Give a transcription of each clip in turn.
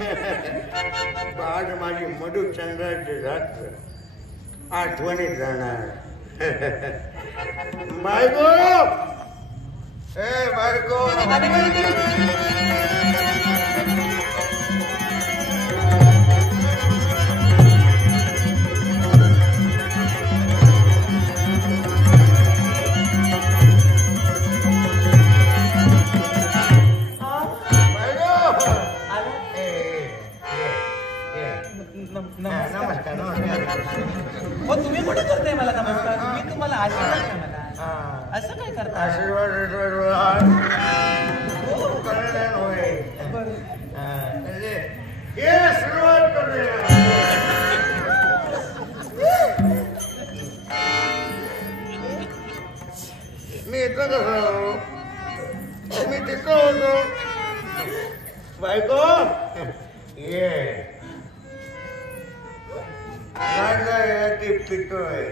आज माझी मधुचंद्राची रात्र आठवणीत राहणार. बायको, ए बायको, नमस्कार. हो तुम्ही कुठे करताय मला नमस्कार? मी तुम्हाला आशीर्वाद द्या मला. असं काय करता? आशीर्वाद सुरुवात करूया. मी इथं कसं मी तिथं होतो. बायको ये ती पितोय.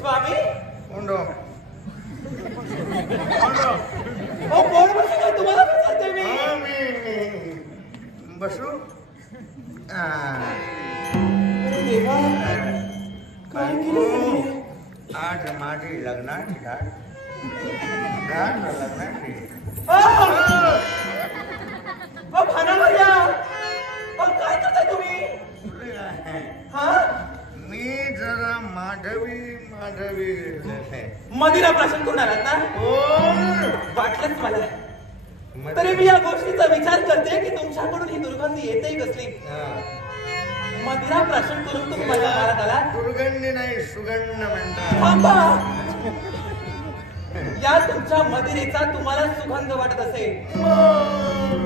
स्वामी उंडो तुम्हाला बसू. आज माझी लग्नाची लग्नाची काय करताय तुम्ही? मी जरा माधवी मदिरा प्राशन करून आलात ना? वाटलंच मला. तरी मी या गोष्टीचा विचार करते की तुमच्याकडून ही दुर्गंधी येते कसली. मदिरा प्राशन करून तुम्ही माझ्या घरात आला. दुर्गंधी नाही सुगंध म्हणतात. थांबा. या तुमच्या मदिरेचा तुम्हाला सुगंध वाटत असेल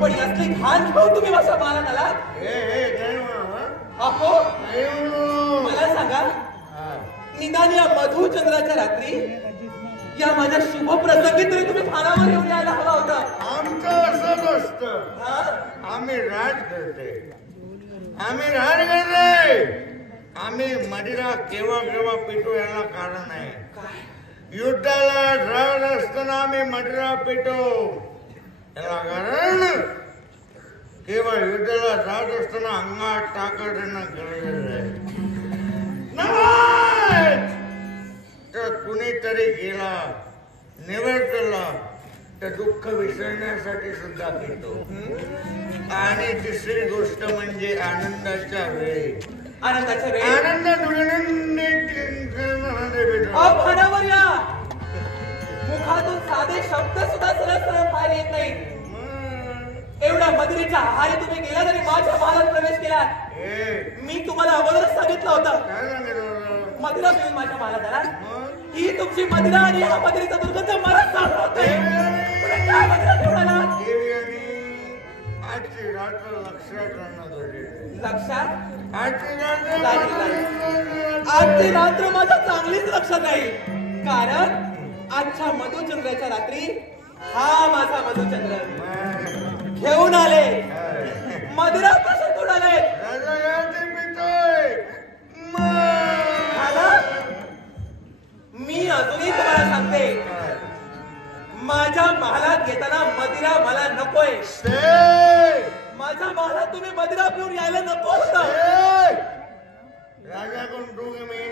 पण यातली घाण घेऊन तुम्ही माझ्या मारात आला. अहो मला सांगा निदान या मधुचंद्राच्या रात्री या माझ्या शुभ प्रसंगी तरी तुम्ही खानावर येऊन यायला हवा होता. आमचं असंच असतं. आम्ही राज करते. आम्ही मदिरा केव्हा पितो याला कारण आहे. युद्धाला राज असताना आम्ही मदिरा पितो याला कारण केवळ युद्धाला राज असताना अंगात ताकद येणं गरजेचं आहे. तर कुणीतरी गेला निवर्तला तर दुःख विसरण्यासाठी सुद्धा पितो. आणि तिसरी गोष्ट म्हणजे आनंदाच्या वेळी आनंद मुखातून साधे शब्द सुद्धा सरळ सरळ बाहेर येत नाही. एवढ्या मदिरेच्या आहारी तुम्ही गेला तरी माझ्या महालात प्रवेश केला. मी तुम्हाला अगोदरच सांगितलं होतं मदिरा पिऊन माझ्या महालात आला. ही तुमची मदिरा आणि हा मदिरेचा दुर्गंध मला चालला होतोय. काय मदिरा पिऊन आला? आजची रात्र लक्षात राहणं लक्षात आजची आजची रात्र माझ्या चांगलीच लक्षात राहील. कारण आजच्या मधुचंद्राच्या रात्री हा माझा मधुचंद्र घेऊन आले. मदिरा प्रश्न करून आले. मी अजूनही तुम्हाला सांगते माझ्या महालात येताना मदिरा मला नकोय. माझ्या महालात तुम्ही मदिरा पिऊन यायला नको होतं. राजा कोण तू मी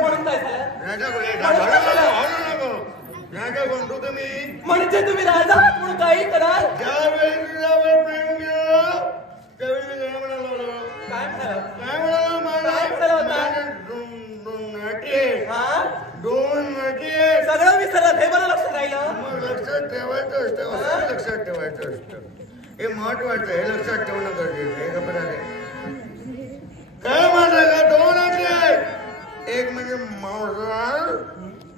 म्हणून काय राजा कोण तू मी म्हणजे तुम्ही राजा आहात म्हणून काही कराल. काय दोन सगळं विसरत हे मला लक्षात राहिलं. लक्षात ठेवायचं असतं. लक्षात ठेवायचं असतं. हे महत्वाचं आहे. लक्षात ठेवणं गरजेचं आहे. खबर आहे काय माझं का दोन आहेत. एक म्हणजे मांसाहार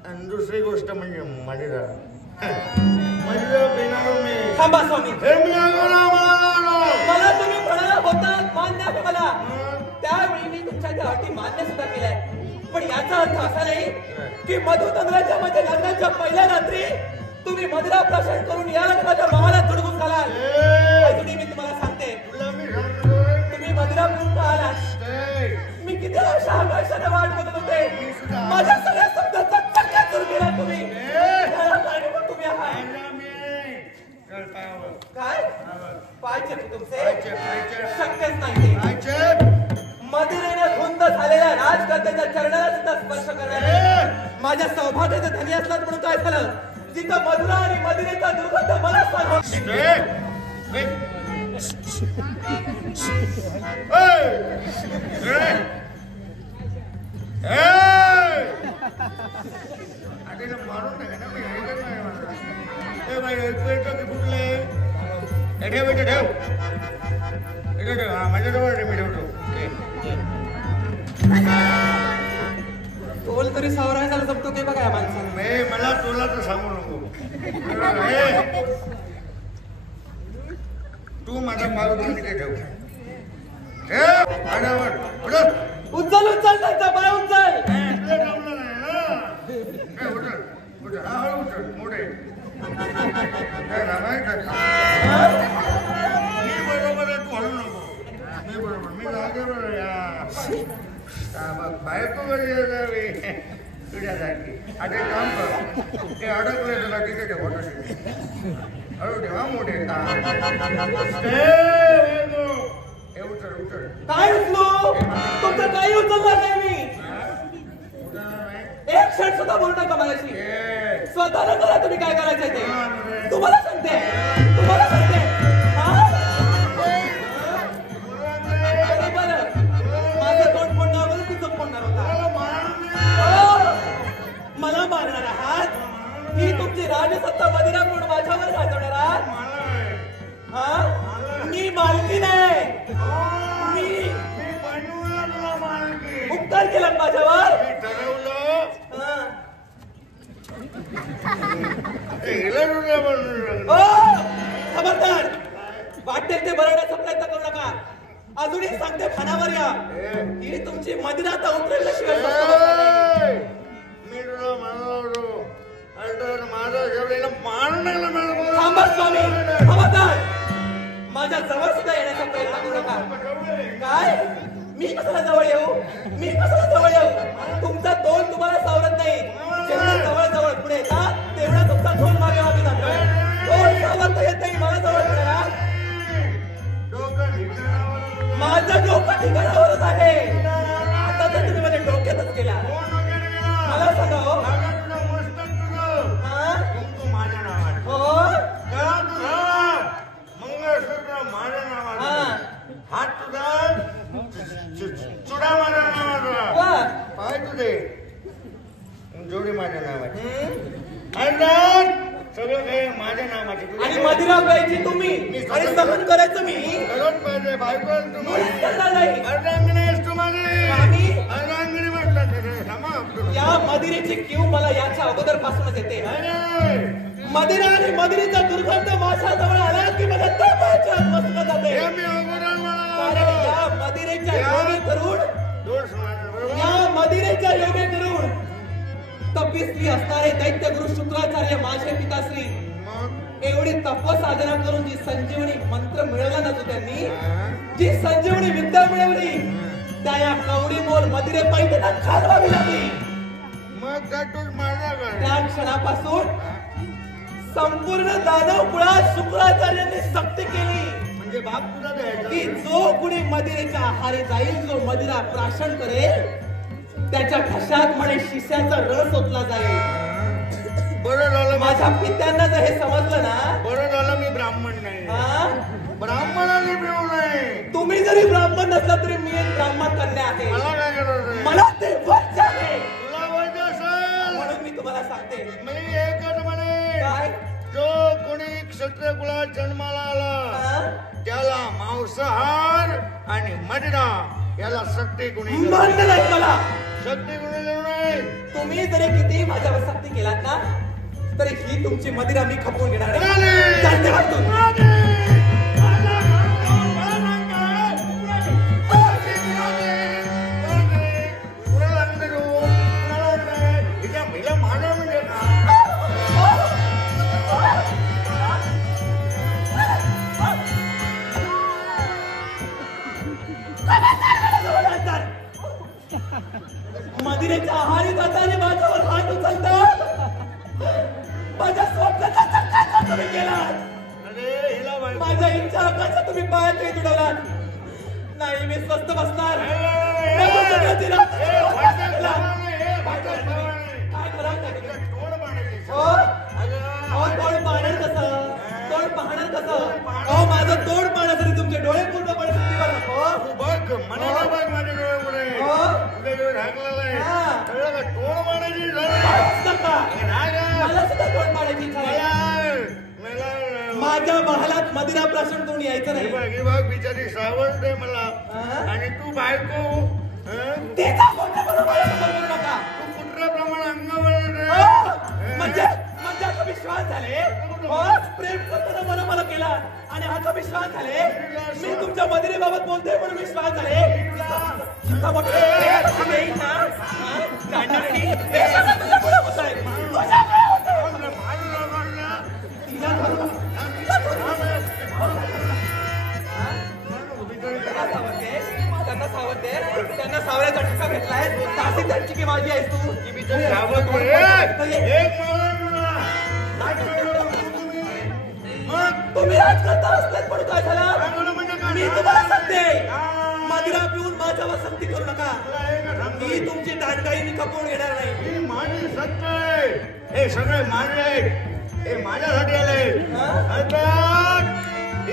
आणि दुसरी गोष्ट म्हणजे मदिरा. मदिरा पिणार मी. थांबा स्वामी. मला तुम्ही म्हणाला होता मान्य आहे मला. त्यावेळी मी तुमच्या त्या अटी मान्य सुद्धा केल्या. पण याचा अर्थ असा नाही की मधुचंद्राच्या म्हणजे लग्नाच्या पहिल्या रात्री तुम्ही मदिरा प्राशन करून या आणि माझ्या महालात झुडकून घालाल. अजूनही मी तुम्हाला सांगते तुम्ही मदिरा पिऊन का आलात. मी किती आशा आकाशाने वाट बघत होते. माझ्या सगळ्या शब्दाचा चक्का दूर केला तुम्ही. काय चेप तुमचे काय चेप शक्यच नाही काय ते चेप मदिरेनं धुंद झालेल्या राजकर्त्याच्या चरणाला सुद्धा स्पर्श करण्याने माझ्या सौभाग्याचं धनी असतात म्हणून काय झालं जिथं मधुरा आणि मदिरेचा दुर्गंध मला मारून नका ना मी ऐकत नाही मला बाई ऐकू येतं की कुठले ठेव इथे ठेव इथे ठेव हा माझ्याजवळ मी ठेवतो तोल तरी सावराय झाला जमतो की बघा या माणसानं मला तुला तर सांगू नको तू माझा माल तिथे ठेव उचल उचल त्यांचा पाय उचल मोठे बरोबर आहे तू हळू नको मी बरोबर मी जागे बायको तुझ्यासारखी आता काम कर ते अडकले तुला तिथे ठेव हळू ठेवा मोठे काय उचलू तुमचं काही उचलणार नाही मी एक क्षण सुद्धा बोलू नका माझ्याशी स्वतःला करा तुम्ही काय करायचंय ते तुम्हाला सांगते माझं तोंड फोडणार होतं तुझं फोडणार होता मला मारणार आहात ही तुमची राजसत्ता मदिरा म्हणून माझ्यावर गाजवणार आहात हा मी मालकी नाही उपकार केला माझ्यावर खबरदार वाटेल ते बरवण्याचा प्रयत्न करू नका अजूनही सांगते फानावर या ही तुमची मदिरा आता उतरल्याशिवाय थांबा स्वामी खबरदार माझ्या जवळ सुद्धा येण्याचा प्रयत्न करू नका काय मी कशाला जवळ येऊ तुमचा तोंड तुम्हाला सावरत नाही जेवढा जवळ जवळ पुढे येतात तेवढा तुमचा तोंड मागे मागे जातोय तोंड सावरता येत नाही मला जवळ येणार माझं डोकं ठिकाणावरच आहे आता तर तुम्ही माझ्या डोक्यातच केला मला सांगा हो मंगळसूत्र माझ्या नावाचा हात तुझा चुडा माझ्या नावाचा पाय तुझे जोडी माझ्या नावाची सगळं काही माझ्या नावाची आणि मदिरा प्यायची तुम्ही आणि सहन करायचं मी पाहिजे बायको अर्धांगिनी म्हटलं या मदिरेची कीव मला याच्या अगोदर पासूनच येते मदिरा आणि मदिरेचा दुर्गंध माझ्या जवळ आला की मला तापाच्या मस्तक जाते या मदिरेच्या योगे करून तपस्वी असणारे दैत्यगुरु शुक्राचार्य माझे पिताश्री एवढी तपसाधना करून जी संजीवनी मंत्र मिळवला ना त्यांनी जी संजीवनी विद्या मिळवली त्या या कवडी मोल मदिरे पैठणा घालवावी लागली मग त्या क्षणापासून संपूर्ण दानव कुळात शुक्राचार्यांनी सक्ती केली म्हणजे बाप तुला द्यायचा की जो कुणी मदिरेच्या आहारी जाईल जो मदिरा प्राशन करेल त्याच्या घशात म्हणे शिष्याचा रस ओतला जाईल बरं झालं माझ्या पित्यांना जर हे समजलं ना बरं झालं मी ब्राह्मण नाही ब्राह्मणाने मिळू नये तुम्ही जरी ब्राह्मण नसला तरी मी एक ब्राह्मण कन्या आहे मला काय गरज मला ते वच आहे तुला वच असेल म्हणून मी तुम्हाला सांगते मी एकच म्हणे काय जो कोणी क्षत्रिय कुळात जन्माला आला त्याला मांसाहार आणि मदिरा याला सक्ती कुणी मान्य नाही मला सक्ती कुणी देऊ नये तुम्ही जरी किती माझ्यावर सक्ती केलात ना तरी ही तुमची मदिरा मी खपवून घेणार मदिरेच्या आहारी जाताना माझ्यावर हात उचलतात माझ्या स्वप्नाचा चक्काचा तुम्ही केला अरे हिला माझ्या इच्छा कसं तुम्ही पायात नाही तुडवलात. नाही मी स्वस्त बसणार. काय कराल तोंड पाहणार कसं? तोंड पाहणार कसं? अहो माझं तोंड पाहण्यासाठी तुमचे डोळे पूर्णपणे शुद्धीवर नको. बघ मनाला बघ माझ्या डोळ्यापुढे तोंड पाण्याची मला सुद्धा तोंड पाहण्याची इच्छा आहे. माझ्या महालात मदिरा प्राशन करून यायचं नाही. बघ बिचारी सावंत आहे मला आणि तू बायको नका. तू कुठल्याप्रमाणे अंगावर म्हणजे आता विश्वास झाले. प्रेम करताना मला मला केला आणि आता विश्वास झाले. मी तुमच्या मदिरेबाबत बोलतोय म्हणून विश्वास झाले. त्यांना सावळ्याचा ठिका भेटलाय. तासी त्यांची की माझी आहेस तू. तुम्ही राजकर्ता असल्यात पण काय झालं? मी तुम्हाला सांगते मदिरा पिऊन माझ्यावर सक्ती करू नका. मी तुमची दांडगाई खपवून घेणार नाही. माझी सत्य आहे. हे सगळे माझे आहेत. हे माझ्यासाठी आले.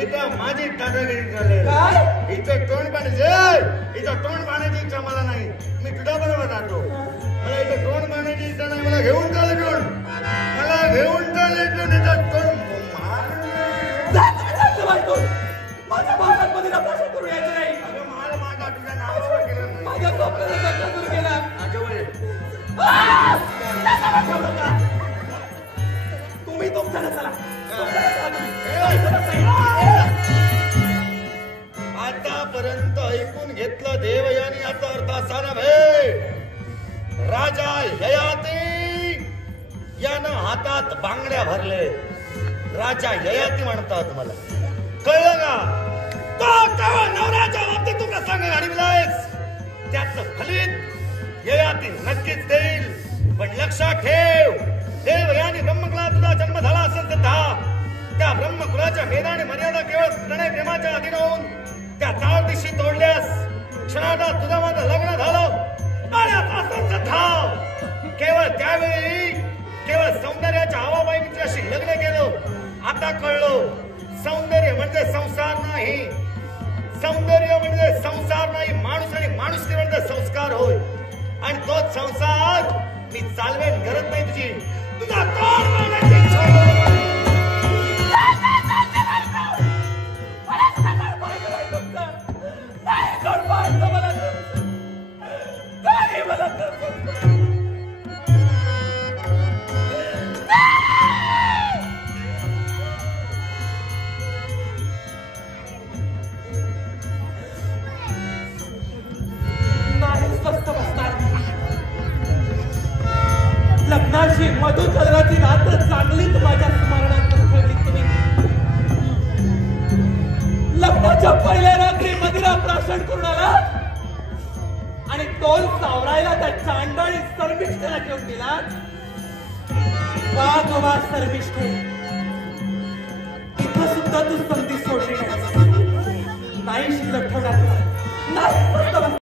इथं माझी दादागिरी झाली. इथं तोंड पाण्याचे इथं तोंड पाण्याची इच्छा मला नाही. मी तुझ्या बरोबर राहतो. मला इथं तोंड पाण्याची इच्छा नाही. मला घेऊन चालले तोंड. मला घेऊन चालले तोंड. इथं तोंड माझ्या भागात मध्ये प्रश्न करून यायचं नाही. माझा तुझ्या नावावर केलं नाही. माझ्या स्वप्नाचा चर्चा सुरू केला. तुम्ही तुमच्या चला. आतापर्यंत ऐकून घेतलं देवयानी. याचा अर्थ असा नव्हे. राजा ययाती यानं हातात बांगड्या भरले. राजा ययाती म्हणतात मला. कळलं का? तो तेव्हा नवऱ्याच्या बाबतीत तू प्रसंग घडविलायस त्याचं फलित ययाती नक्कीच देईल. पण लक्षात ठेव देवयानी ब्रह्मकुलात तुझा जन्म झाला असेल तर त्या ब्रह्मकुलाच्या वेदाने मर्यादा केवळ प्रणय प्रेमाच्या अधीन होऊन त्या चार दिशी तोडल्यास क्षणाला तुझं माझं लग्न झालं. केवळ त्यावेळी केवळ सौंदर्याच्या हवाबाई तुझ्याशी लग्न केलं. आता कळलं सौंदर्य म्हणजे संसार नाही. सौंदर्य म्हणजे संसार नाही. माणूस आणि माणुसकी म्हणजे संस्कार होय. आणि तोच संसार मी चालवेन. गरज नाही तुझी. तुझा तोड पाण्याची लग्नाची मधुचंद्राची रात्र चांगलीच माझ्या स्मरणात ठेवली तुम्ही. लग्नाच्या पहिल्या रात्री मदिरा प्राशन करून आला आणि तोल सावरायला त्या चांडाळी सर्विष्ठेला ठेवून दिला. वा सर्विष्ठे इथं सुद्धा तू संधी सोडली नाही. नाही शिल्लक ठेवणार नाही.